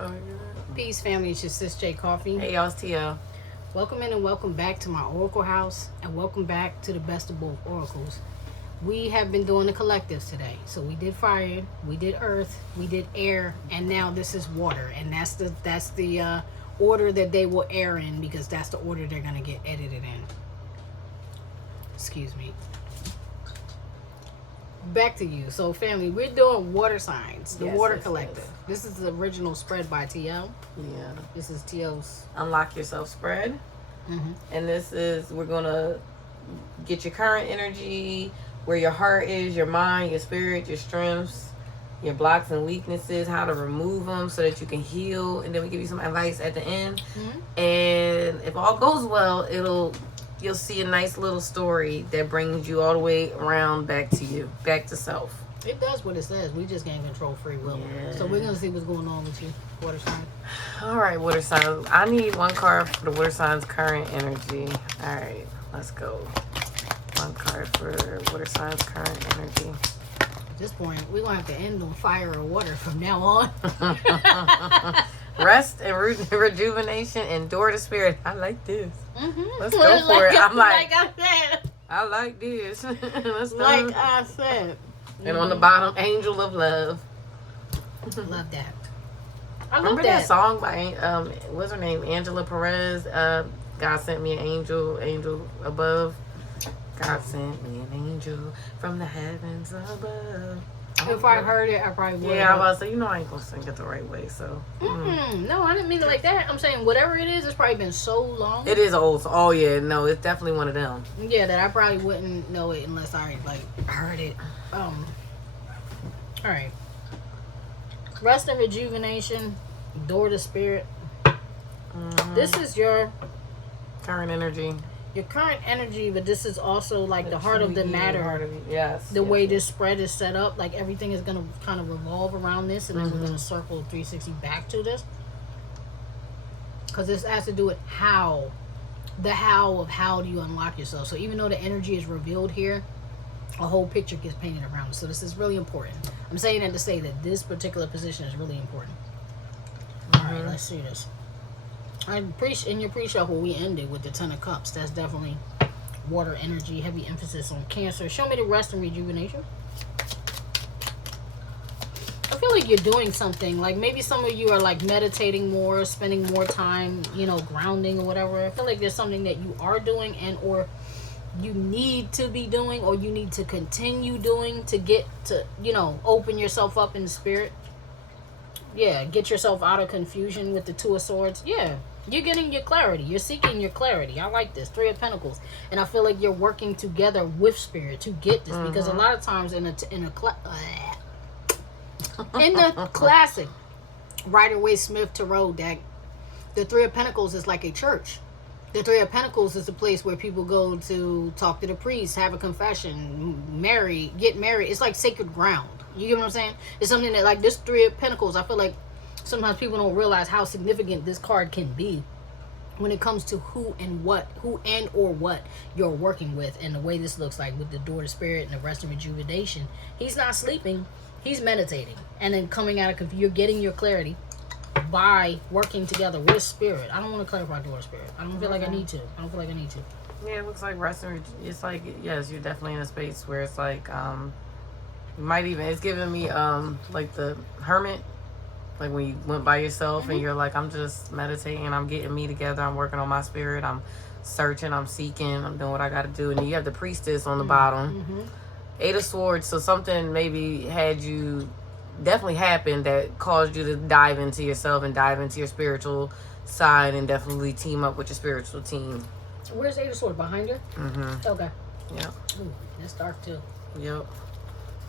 Oh, Peace, family. It's your sis J Coffee. hey, y'all, it's TL. Welcome in and welcome back to my Oracle house, and welcome back to the best of both oracles. We have been doing the collectives today. So we did fire, we did earth, we did air, and now this is water. And that's the order that they will air in, because that's the order they're gonna get edited in. Excuse me. Back to you. So, family, we're doing water signs, the water collective. Yes. This is the original spread by TL. Yeah. This is TL's Unlock Yourself spread. And this is, we're going to get your current energy, where your heart is, your mind, your spirit, your strengths, your blocks and weaknesses, how to remove them so that you can heal. And then we give you some advice at the end. And if all goes well, you'll see a nice little story that brings you all the way around back to you, back to self. It does what it says. We just can't control free will. Yeah. So we're going to see what's going on with you, water sign. All right, water signs. I need one card for the water sign's current energy. All right, let's go. One card for water sign's current energy. At this point, we're going to have to end on fire or water from now on. Rest and rejuvenation, endure the spirit. I like this. Let's go like for it. I'm like I said. I like this. Let's go. Like I said. And on the bottom, angel of love. Love that. Remember that song by what's her name? Angela Perez. God sent me an angel above. God sent me an angel from the heavens above. If I heard it, I probably would. Yeah, I was like, I ain't gonna sing it the right way, so. No, I didn't mean it like that. I'm saying whatever it is, it's probably been so long. It is old. Oh yeah, no, it's definitely one of them. Yeah, that I probably wouldn't know it unless I heard it. All right. Rest and rejuvenation, door to spirit. This is your current energy. Your current energy, but this is also like the heart of the matter. Yes. The way this spread is set up, like everything is going to kind of revolve around this, and then we're going to circle 360 back to this. Because this has to do with how. The how of how do you unlock yourself. So even though the energy is revealed here, a whole picture gets painted around it. So this is really important. I'm saying that to say that this particular position is really important. All right, let's see this. In your pre-shuffle, we ended with the Ten of Cups. That's definitely water energy, heavy emphasis on Cancer. Show me the rest and rejuvenation. I feel like you're doing something. Like maybe some of you are like meditating more, spending more time, grounding or whatever. I feel like there's something that you are doing and or you need to be doing, or you need to continue doing to get to, open yourself up in the spirit. Yeah, get yourself out of confusion with the Two of Swords. Yeah. You're getting your clarity. You're seeking your clarity. I like this. Three of Pentacles. And I feel like you're working together with spirit to get this. Because a lot of times in the classic Rider-Waite-Smith Tarot deck, the Three of Pentacles is like a church. The Three of Pentacles is a place where people go to talk to the priest, have a confession, get married. It's like sacred ground. You get what I'm saying? It's something that, like this Three of Pentacles, I feel like sometimes people don't realize how significant this card can be when it comes to who and what you're working with. And the way this looks like with the door to spirit and the rest and rejuvenation, he's not sleeping, he's meditating, and then coming out of you're getting your clarity by working together with spirit. I don't want to clarify door to spirit. I don't feel like I need to. Yeah, it looks like rest and it's like, yes, you're definitely in a space where it's like it's giving me like the Hermit. Like when you went by yourself and you're like, I'm just meditating, I'm getting me together, I'm working on my spirit, I'm searching, I'm seeking, I'm doing what I got to do. And then you have the Priestess on the bottom. Eight of Swords. So something maybe definitely happened that caused you to dive into yourself and dive into your spiritual side and definitely team up with your spiritual team. Where's Eight of Swords? Behind her? Okay. Yep. Ooh, that's dark too. Yep.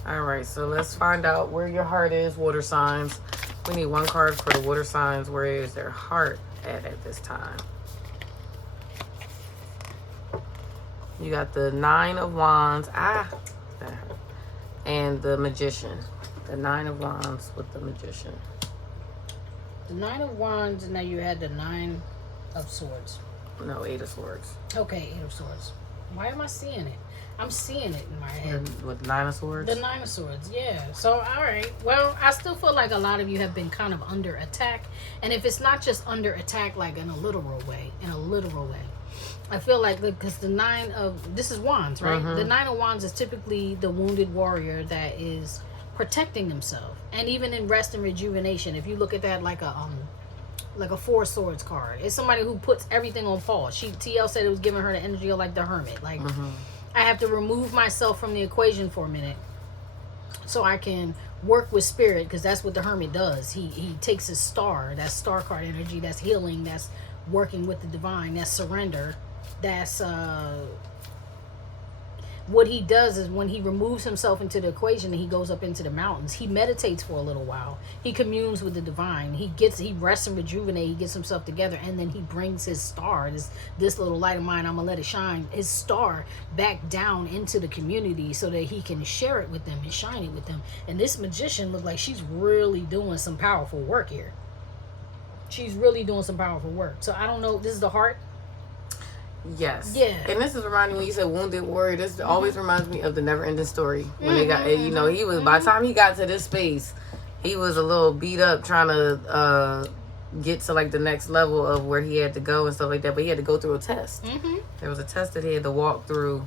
All right, so let's find out where your heart is, water signs. We need one card for the water signs. Where is their heart at this time? You got the Nine of Wands. And the Magician. The Nine of Wands with the Magician. The Nine of Wands, and now you had the Nine of Swords. No, Eight of Swords. Okay, Eight of Swords. Why am I seeing it? I'm seeing it in my head. With Nine of Swords? The Nine of Swords, yeah. So, all right. Well, I still feel like a lot of you have been kind of under attack. And if it's not just under attack, like in a literal way, I feel like, because this is Wands, right? Mm-hmm. The Nine of Wands is typically the wounded warrior that is protecting himself. And even in rest and rejuvenation, if you look at that like a Four Swords card, it's somebody who puts everything on pause. TL said it was giving her the energy of like the Hermit. Like, I have to remove myself from the equation for a minute so I can work with spirit, because that's what the Hermit does. He takes his star, that star card energy, that's healing, that's working with the divine, that's surrender, that's what he does is when he removes himself into the equation and he goes up into the mountains, he meditates for a little while. He communes with the divine. He rests and rejuvenates. He gets himself together, and then he brings his star, this little light of mine, I'm gonna let it shine, his star back down into the community so that he can share it with them and shine it with them. And this magician looks like she's really doing some powerful work here. She's really doing some powerful work. So I don't know. This is the heart. Yes. Yeah. And this is reminding me, you said wounded warrior. This always reminds me of the Never Ending Story. When they got, you know, he was, by the time he got to this space, he was a little beat up trying to get to like the next level of where he had to go and stuff like that. But he had to go through a test. There was a test that he had to walk through,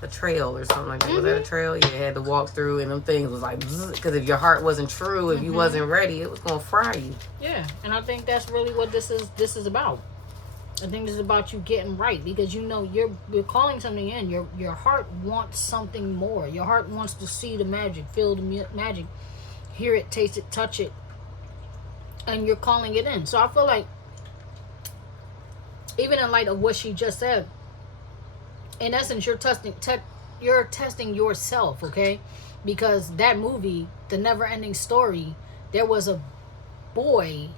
a trail or something like that. Was that a trail? Yeah, he had to walk through, and them things was like, because if your heart wasn't true, if you wasn't ready, it was going to fry you. Yeah. And I think that's really what this is about. I think this is about you getting right, because you know you're calling something in. Your heart wants something more. Your heart wants to see the magic, feel the magic, hear it, taste it, touch it, and you're calling it in. So I feel like, even in light of what she just said, in essence, you're testing yourself, okay? Because that movie, The Never Ending Story, there was a boy.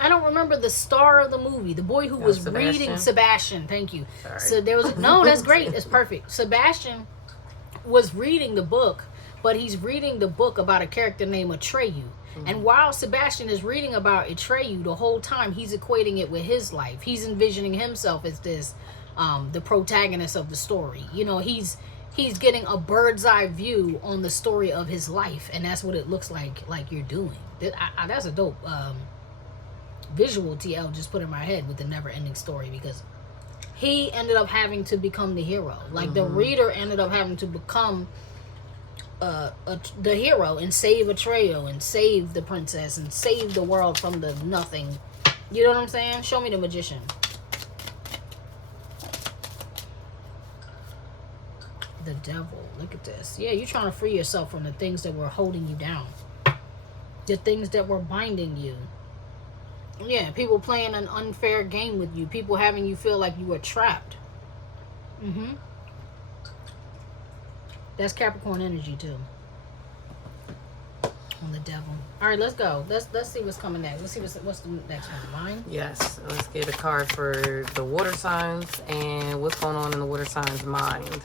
I don't remember the star of the movie. The boy who was reading Sebastian. Thank you. Sorry. So there was that's great. That's perfect. Sebastian was reading the book, but he's reading the book about a character named Atreyu. And while Sebastian is reading about Atreyu, the whole time he's equating it with his life. He's envisioning himself as this, the protagonist of the story. You know, he's getting a bird's eye view on the story of his life, and that's what it looks like you're doing. That's a dope visual TL just put in my head with The Never Ending Story, because he ended up having to become the hero. Like the reader ended up having to become the hero and save Atreyu and save the princess and save the world from the nothing. You know what I'm saying? Show me the magician. The devil. Look at this. Yeah, you're trying to free yourself from the things that were holding you down, the things that were binding you. Yeah, people playing an unfair game with you. People having you feel like you were trapped. That's Capricorn energy too. On the devil. All right, let's go. Let's see what's coming next. Let's see what's the next one. Mine. Yes. Let's get a card for the water signs and what's going on in the water signs' mind.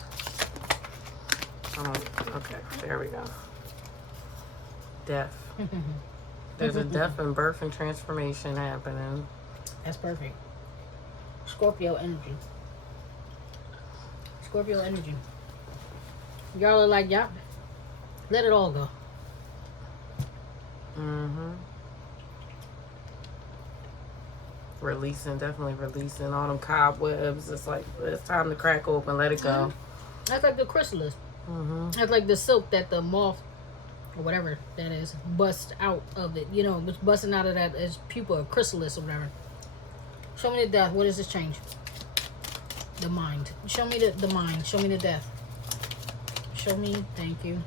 Oh, okay. There we go. Death. There's a death and birth and transformation happening. That's perfect. Scorpio energy. Scorpio energy. Y'all are like, yeah, let it all go. Releasing, definitely releasing all them cobwebs. It's like, it's time to crack open, let it go. That's like the chrysalis. That's like the silk that the moth or whatever that is bust out of it. You know, it's busting out of that as pupa or chrysalis or whatever. Show me the death. What does this change? The mind. Show me the mind. Show me the death. Show me. Thank you.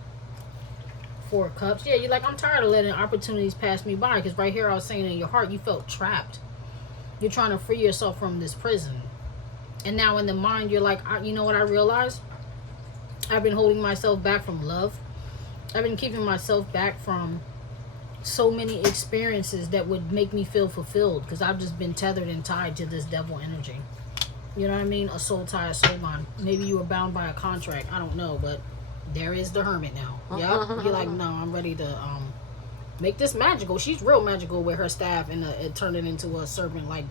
4 of Cups. Yeah, you're like, I'm tired of letting opportunities pass me by, because right here I was saying in your heart you felt trapped. You're trying to free yourself from this prison. And now in the mind you're like, you know what I realized? I've been holding myself back from love. I've been keeping myself back from so many experiences that would make me feel fulfilled, because I've just been tethered and tied to this devil energy. You know what I mean? A soul tie, a soul bond. Maybe you were bound by a contract. I don't know, but there is the hermit now. Yep. You're like, no, I'm ready to make this magical. She's real magical with her staff and it turned it into a serpent, like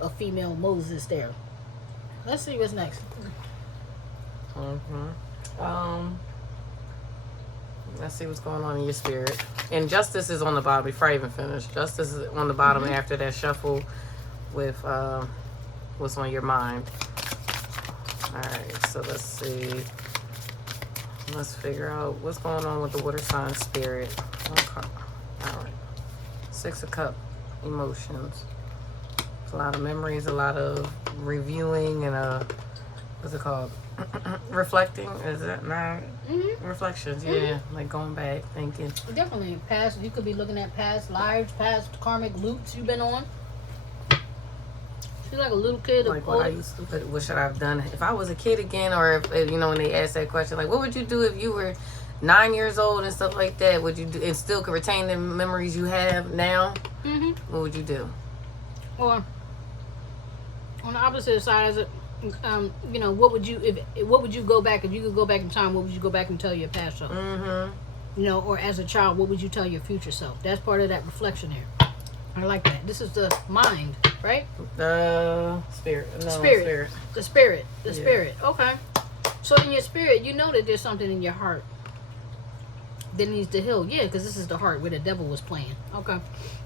a female Moses there. Let's see what's next. Let's see what's going on in your spirit. And justice is on the bottom before I even finish. Justice is on the bottom after that shuffle with what's on your mind. Alright, so let's see. Let's figure out what's going on with the water sign spirit. Okay. Alright. 6 of Cups, emotions. It's a lot of memories, a lot of reviewing and what's it called? Reflecting, is that not? Reflections, yeah. Like going back, thinking. Definitely past. You could be looking at past lives, past karmic loops you've been on. She's like a little kid. Like what I used to, what should I have done if I was a kid again? Or if you know, when they ask that question, like, what would you do if you were 9 years old and stuff like that? Would you do and still could retain the memories you have now? What would you do? Or on the opposite side, is it? You know, what would you go back if you could go back in time? What would you go back and tell your past self? You know, or as a child, what would you tell your future self? That's part of that reflection there. I like that. This is the mind, right? The spirit. No, spirit. The spirit. The spirit. Okay. So in your spirit, you know that there's something in your heart that needs to heal. Yeah, because this is the heart where the devil was playing. Okay.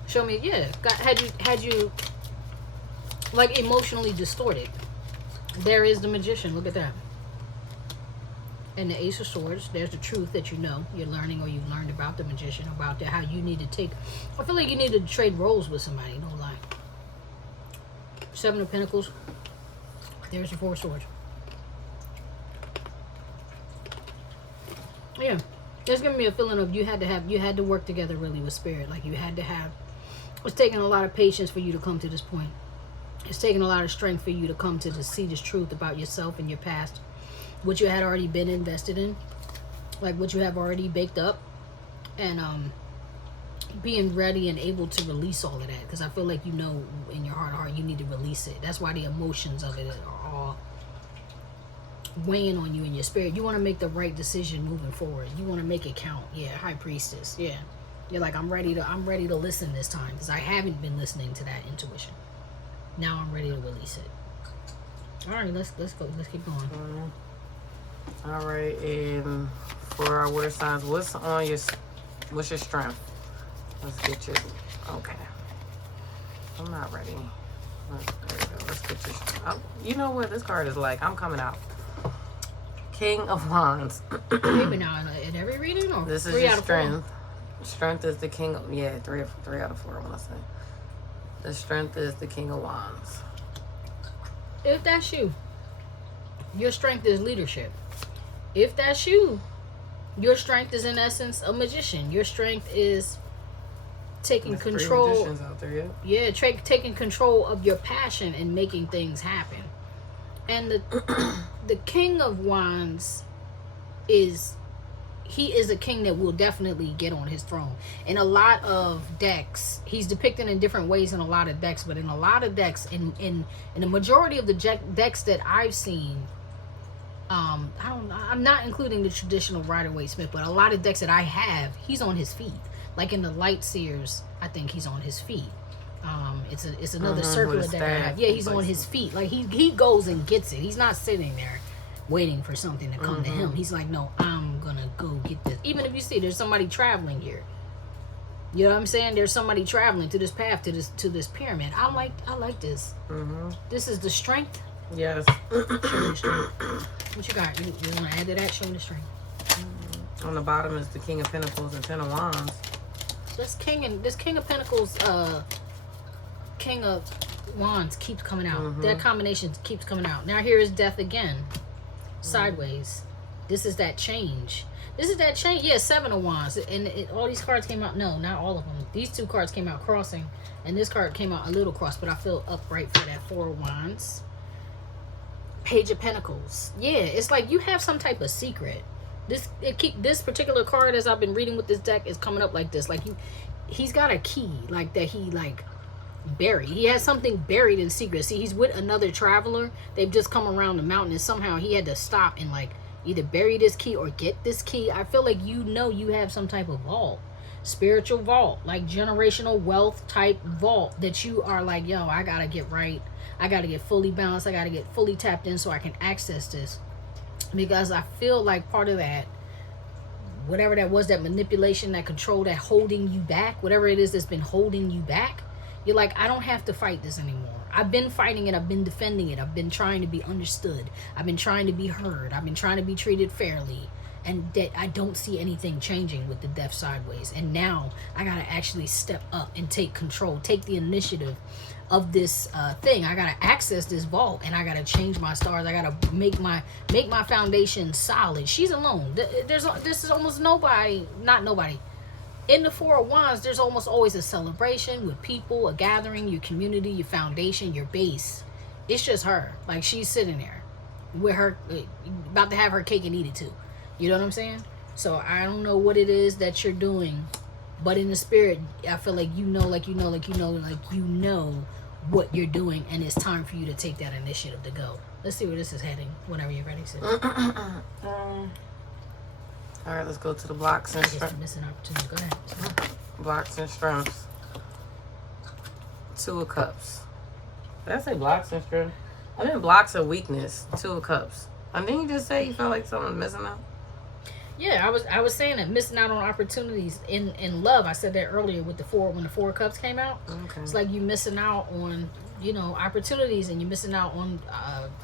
Show me. Yeah. Had you like emotionally distorted? There is the magician. Look at that. And the Ace of Swords. There's the truth that you know. You're learning or you've learned about the magician. About how you need to take. I feel like you need to trade roles with somebody. No lie. 7 of Pentacles. There's the 4 of Swords. Yeah. It's giving me a feeling of you had to work together really with spirit. Like you had to have. It's taking a lot of patience for you to come to this point. It's taking a lot of strength for you to come to see this truth about yourself and your past. What you had already been invested in. Like what you have already baked up. And being ready and able to release all of that. Because I feel like you know in your heart of heart you need to release it. That's why the emotions of it are all weighing on you in your spirit. You want to make the right decision moving forward. You want to make it count. Yeah, High Priestess. Yeah. You're like, I'm ready to listen this time. Because I haven't been listening to that intuition. Now I'm ready to release it. All right, let's go. Let's keep going. All right, and for our water signs, what's your strength? Let's get you. Okay, I'm not ready. There you go. Let's get you. Oh, you know what? This card is like. I'm coming out. King of Wands. Maybe now in every reading, or this is your strength. Strength is the king of 3 out of 4. I want to say. The strength is the King of Wands. If that's you, your strength is leadership. If that's you, your strength is in essence a magician. Your strength is taking control. 3 magicians out there, yeah, taking control of your passion and making things happen. And the King of Wands is a king that will definitely get on his throne. In a lot of decks, he's depicted in different ways in a lot of decks, but in a lot of decks, in the majority of the decks that I've seen, I'm not including the traditional Rider-Waite-Smith, but a lot of decks that I have, he's on his feet. Like in the Light Seers, I think he's on his feet. It's another circular deck I have. Yeah, he's on his feet. Like he goes and gets it. He's not sitting there waiting for something to come to him. He's like, no, I'm gonna go get this. Even if you see there's somebody traveling here, you know what I'm saying? There's somebody traveling to this path, to this pyramid. I like this. This is the strength. Yes. Show the strength. What you got? You want to add to that? Show the strength. On the bottom is the King of Pentacles and 10 of Wands. This King of Pentacles, King of Wands keeps coming out. That combination keeps coming out. Now here is Death again. Sideways. This is that change. Yeah, 7 of Wands. And all these cards came out. No, not all of them. These 2 cards came out crossing. And this card came out a little cross. But I feel upright for that 4 of Wands. Page of Pentacles. Yeah, it's like you have some type of secret. This particular card, as I've been reading with this deck, is coming up like this. Like he's got a key. Like that he buried. He has something buried in secret. See, he's with another traveler. They've just come around the mountain, and somehow he had to stop and like either bury this key or get this key. I feel like you have some type of vault. spiritual vault, like generational wealth type vault that you are like, yo, I gotta get right. I gotta get fully balanced. I gotta get fully tapped in so I can access this. Because I feel like part of that, whatever that was, that manipulation, that control, that holding you back, whatever it is that's been holding you back, you're like, I don't have to fight this anymore. I've been fighting it. I've been defending it. I've been trying to be understood. I've been trying to be heard. I've been trying to be treated fairly. And that I don't see anything changing with the death sideways. And now I got to actually step up and take control, take the initiative of this thing. I got to access this vault, and I got to change my stars. I got to make my foundation solid. She's alone. This is almost nobody, not nobody. In the Four of Wands, there's almost always a celebration with people, a gathering, your community, your foundation, your base. It's just her. Like, she's sitting there with her, about to have her cake and eat it too. You know what I'm saying? So I don't know what it is that you're doing, but in the spirit, I feel like you know what you're doing, and it's time for you to take that initiative to go. Let's see where this is heading. Whenever you're ready, sis. All right, let's go to the blocks and strengths. Missing opportunity. Go ahead. Blocks and strengths. 2 of Cups. Did I say blocks and strengths? I mean blocks of weakness. 2 of Cups. And didn't you just say you felt like someone's missing out? Yeah, I was saying that missing out on opportunities in love. I said that earlier with when the 4 of Cups came out. Okay. It's like you missing out on, opportunities, and you're missing out on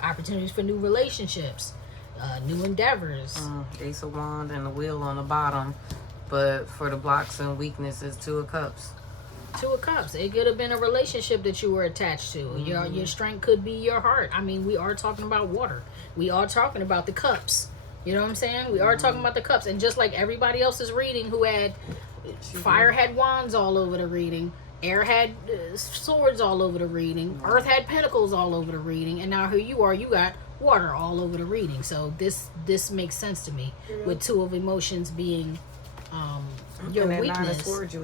opportunities for new relationships. New endeavors. Ace of Wands and the Wheel on the bottom. But for the blocks and weaknesses, 2 of Cups. 2 of Cups. It could have been a relationship that you were attached to. Mm-hmm. Your strength could be your heart. I mean, we are talking about water. We are talking about the cups. You know what I'm saying? We are talking about the cups. And just like everybody else's reading who had... Fire had wands all over the reading. Air had swords all over the reading. Earth had pentacles all over the reading. And now here you are. You got... water all over the reading. So this makes sense to me, with 2 of emotions being your and weakness. 9 of Swords you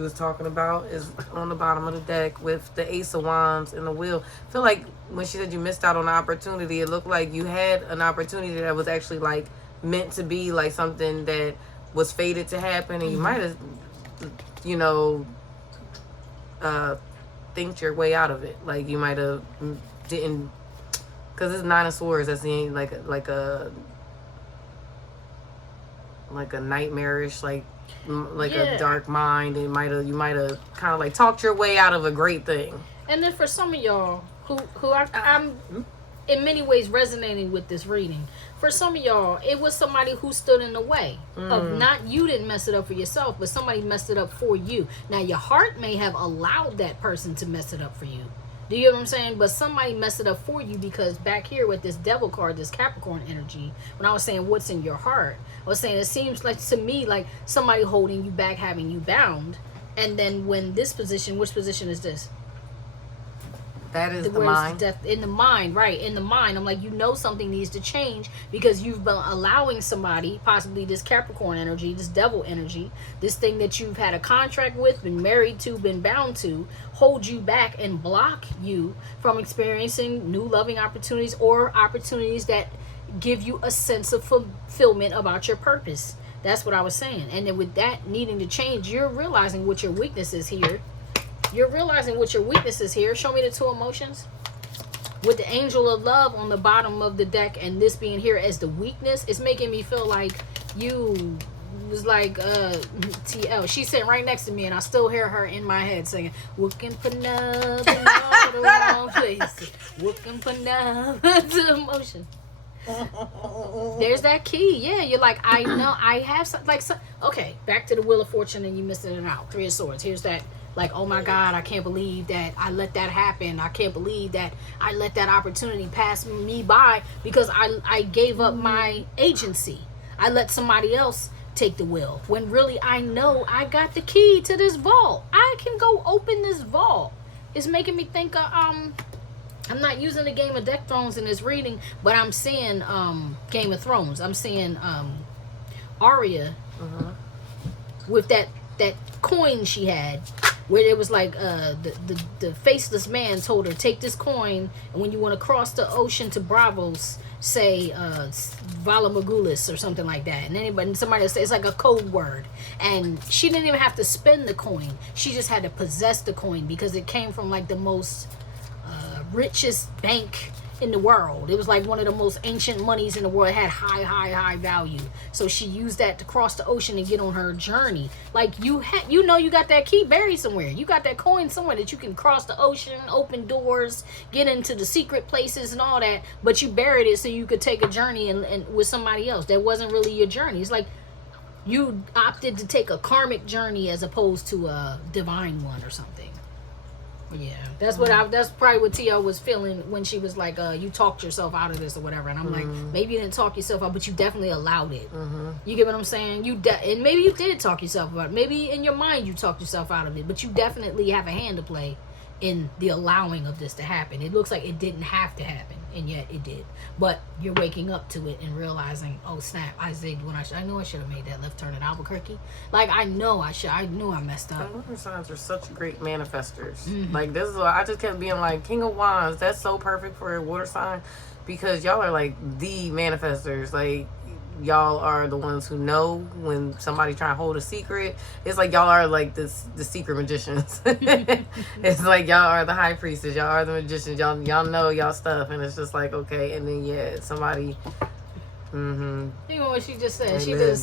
was talking about is on the bottom of the deck with the Ace of Wands and the Wheel. I feel like when she said you missed out on an opportunity, it looked like you had an opportunity that was actually like meant to be, like something that was fated to happen, and you might have think your way out of it. Like you might have didn't. Because it's 9 of Swords, that's the like a nightmarish, like a dark mind. You might have kind of like talked your way out of a great thing. And then for some of y'all who I'm in many ways resonating with this reading, for some of y'all, it was somebody who stood in the way of not, you didn't mess it up for yourself, but somebody messed it up for you. Now your heart may have allowed that person to mess it up for you. Do you know what I'm saying? But somebody messed it up for you, because back here with this Devil card, this Capricorn energy, when I was saying what's in your heart, I was saying it seems like to me like somebody holding you back, having you bound. And then when this position, which position is this? That is the mind. Death in the mind, right? In the mind. I'm like, something needs to change because you've been allowing somebody, possibly this Capricorn energy, this Devil energy, this thing that you've had a contract with, been married to, been bound to, hold you back and block you from experiencing new loving opportunities or opportunities that give you a sense of fulfillment about your purpose. That's what I was saying. And then with that needing to change, you're realizing what your weakness is here. Show me the 2 emotions. With the Angel of Love on the bottom of the deck and this being here as the weakness, it's making me feel like you was like TL. She's sitting right next to me and I still hear her in my head singing, looking for love in all the wrong places. Looking for love to emotion. There's that key. Yeah, you're like, I know I have some, okay, back to the Wheel of Fortune and you missing it out. 3 of Swords. Here's that. Like, oh my God, I can't believe that I let that happen. I can't believe that I let that opportunity pass me by because I gave up my agency. I let somebody else take the wheel. When really I know I got the key to this vault. I can go open this vault. It's making me think of, I'm not using the Game of Deck Thrones in this reading, but I'm seeing Game of Thrones. I'm seeing Arya with that coin she had. where it was like the faceless man told her, take this coin, and when you want to cross the ocean to Bravos, say Valamagulis or something like that. And somebody says it's like a code word. And she didn't even have to spend the coin. She just had to possess the coin because it came from like the most richest bank in the world. It was like one of the most ancient monies in the world. It had high value. So she used that to cross the ocean and get on her journey. Like you got that key buried somewhere. You got that coin somewhere that you can cross the ocean, open doors, get into the secret places and all that. But you buried it so you could take a journey and with somebody else. That wasn't really your journey. It's like you opted to take a karmic journey as opposed to a divine one or something. Yeah, that's probably what T.O. was feeling when she was like, you talked yourself out of this or whatever. And I'm like, maybe you didn't talk yourself out, but you definitely allowed it. You get what I'm saying? And maybe you did talk yourself out. Maybe in your mind you talked yourself out of it, but you definitely have a hand to play in the allowing of this to happen. It looks like it didn't have to happen, and yet it did. But you're waking up to it and realizing, oh snap, I zigged when I knew I should have made that left turn at Albuquerque. Like I knew I messed up. Water signs are such great manifestors. Like this is what I just kept being like, King of Wands, that's so perfect for a water sign because y'all are like the manifestors. Like y'all are the ones who know when somebody trying to hold a secret. It's like y'all are like the secret magicians. It's like y'all are the high priestess. Y'all are the magicians. Y'all know y'all stuff, and it's just like okay. And then somebody. You know what she just said? She did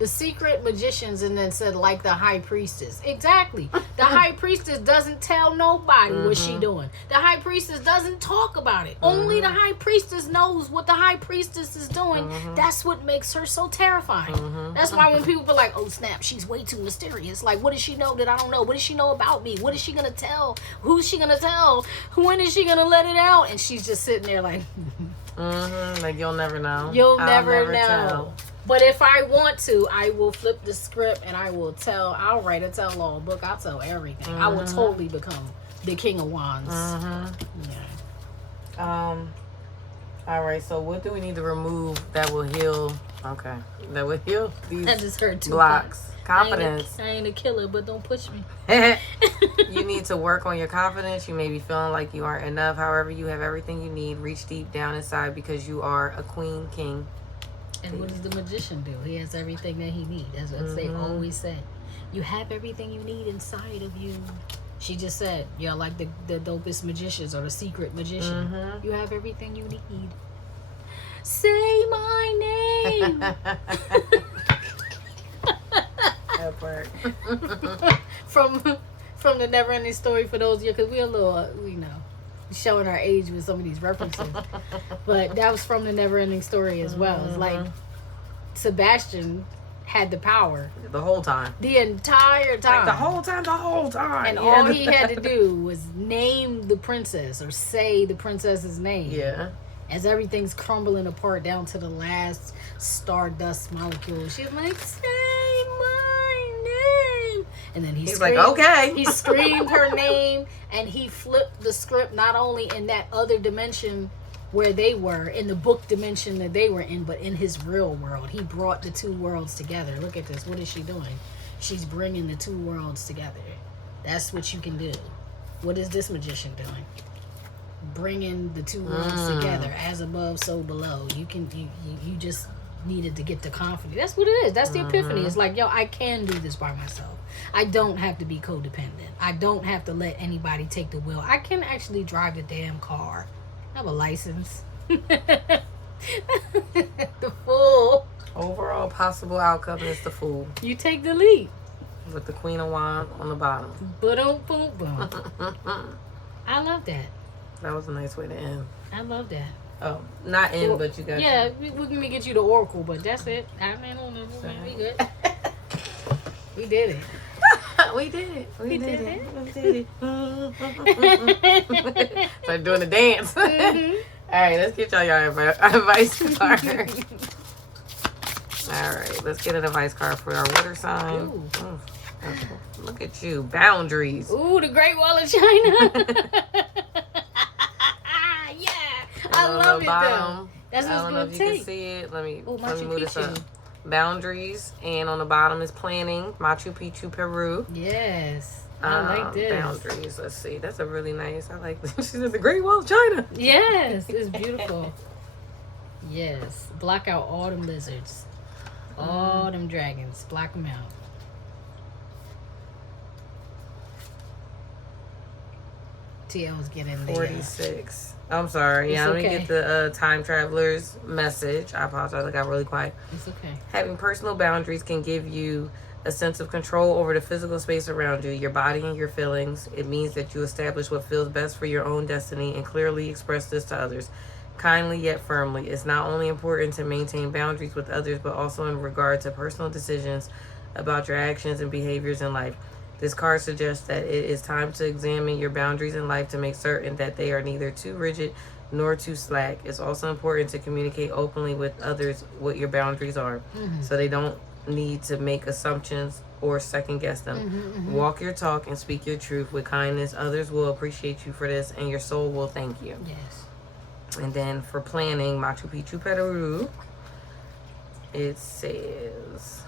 the secret magicians and then said like the high priestess. Exactly. The high priestess doesn't tell nobody what she doing. The high priestess doesn't talk about it. Only the high priestess knows what the high priestess is doing. That's what makes her so terrifying. That's why when people be like, oh snap, she's way too mysterious. Like, what does she know that I don't know? What does she know about me? What is she gonna tell? Who's she gonna tell? When is she gonna let it out? And she's just sitting there like like you'll never know. You'll never know. Tell. But if I want to, I will flip the script and I'll write a tell-all book. I'll tell everything. I will totally become the King of Wands. Yeah. All right, so what do we need to remove that will heal? Okay. That will heal these I just heard two blocks. Confidence. I ain't a killer, but don't push me. You need to work on your confidence. You may be feeling like you aren't enough. However, you have everything you need. Reach deep down inside because you are a queen, king. And what does the magician do? He has everything that he needs. That's what they always say. You have everything you need inside of you. She just said, you're like the dopest magicians or the secret magician. You have everything you need. Say my name. That part. From the Never Ending Story for those of you, because we're a little, showing our age with some of these references. But that was from the Never Ending Story as well. It's like Sebastian had the power the whole time. The entire time. Like the whole time. And all he had to do was name the princess or say the princess's name. Yeah. As everything's crumbling apart down to the last stardust molecule. She's like, say my name. And then he's like, okay. He screamed her name and he flipped the script not only in that other dimension where they were, in the book dimension that they were in, but in his real world. He brought the two worlds together. Look at this. What is she doing? She's bringing the two worlds together. That's what you can do. What is this magician doing? Bringing the two worlds together, as above, so below. You just needed to get the confidence. That's what it is. That's the epiphany. It's like, yo, I can do this by myself. I don't have to be codependent. I don't have to let anybody take the wheel. I can actually drive the damn car. I have a license. The Fool. Overall possible outcome is the Fool. You take the lead. With the Queen of Wands on the bottom. Boom, boom, boom. I love that. That was a nice way to end. I love that. Oh, not end, but you got. Yeah, we can get you the Oracle, but that's it. I mean, we good. We did it. We did it. We did it. Start doing the dance. All right, let's get y'all advice card. All right, let's get an advice card for our water sign. Ooh. Look at you, boundaries. Ooh, the Great Wall of China. Yeah, I love it though. That's what's gonna take. You can see it. Let me move this up. Boundaries, and on the bottom is planning. Machu Picchu, Peru. Yes. I like this. Boundaries. Let's see. That's a really nice. I like this. She said the Great Wall of China. Yes, it's beautiful. Yes. Block out all them lizards. All them dragons. Block them out. TL's getting the 46. I'm sorry. Yeah, let me get the time traveler's message. I apologize. I got really quiet. It's okay. Having personal boundaries can give you a sense of control over the physical space around you, your body and your feelings. It means that you establish what feels best for your own destiny and clearly express this to others, kindly yet firmly. It's not only important to maintain boundaries with others, but also in regard to personal decisions about your actions and behaviors in life. This card suggests that it is time to examine your boundaries in life to make certain that they are neither too rigid nor too slack. It's also important to communicate openly with others what your boundaries are, so they don't need to make assumptions or second guess them. Walk your talk and speak your truth with kindness. Others will appreciate you for this, and your soul will thank you. Yes. And then for planning Machu Picchu, Peru, it says,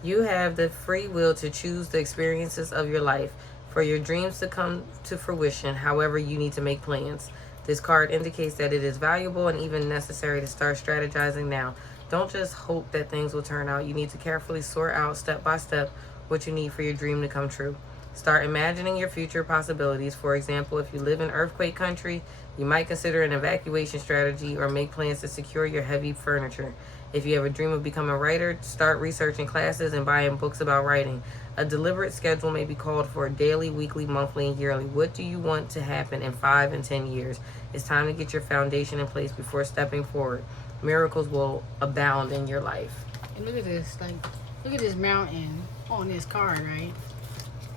you have the free will to choose the experiences of your life. For your dreams to come to fruition, however, you need to make plans. This card indicates that it is valuable and even necessary to start strategizing now. Don't just hope that things will turn out. You need to carefully sort out step by step what you need for your dream to come true. Start imagining your future possibilities. For example, if you live in earthquake country, you might consider an evacuation strategy or make plans to secure your heavy furniture. If you have a dream of becoming a writer, start researching classes and buying books about writing. A deliberate schedule may be called for daily, weekly, monthly, and yearly. What do you want to happen in 5 and 10 years? It's time to get your foundation in place before stepping forward. Miracles will abound in your life. And look at this. Look at this mountain on this card, right?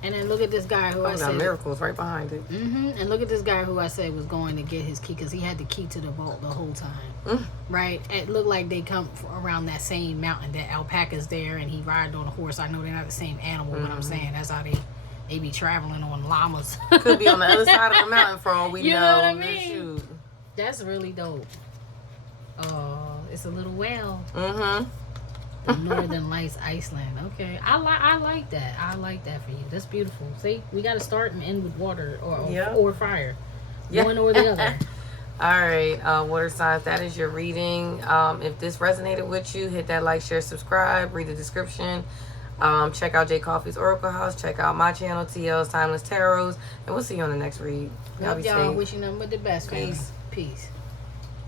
And then look at this guy who I said... miracles right behind it. And look at this guy who I said was going to get his key, because he had the key to the vault the whole time. Right? It looked like they come around that same mountain. That alpaca's there, and he ride on a horse. I know they're not the same animal, but I'm saying that's how they be traveling on llamas. Could be on the other side of the mountain for all we know. You know what I mean? Shoot. That's really dope. It's a little whale. The Northern Lights, Iceland. Okay, I like that. I like that for you. That's beautiful. See, we got to start and end with water or fire. One or the other. All right, water signs. That is your reading. If this resonated with you, hit that like, share, subscribe. Read the description. Check out Jay Coffee's Oracle House. Check out my channel, TL's Timeless Tarots, and we'll see you on the next read. Y'all wishing them but the best. Peace.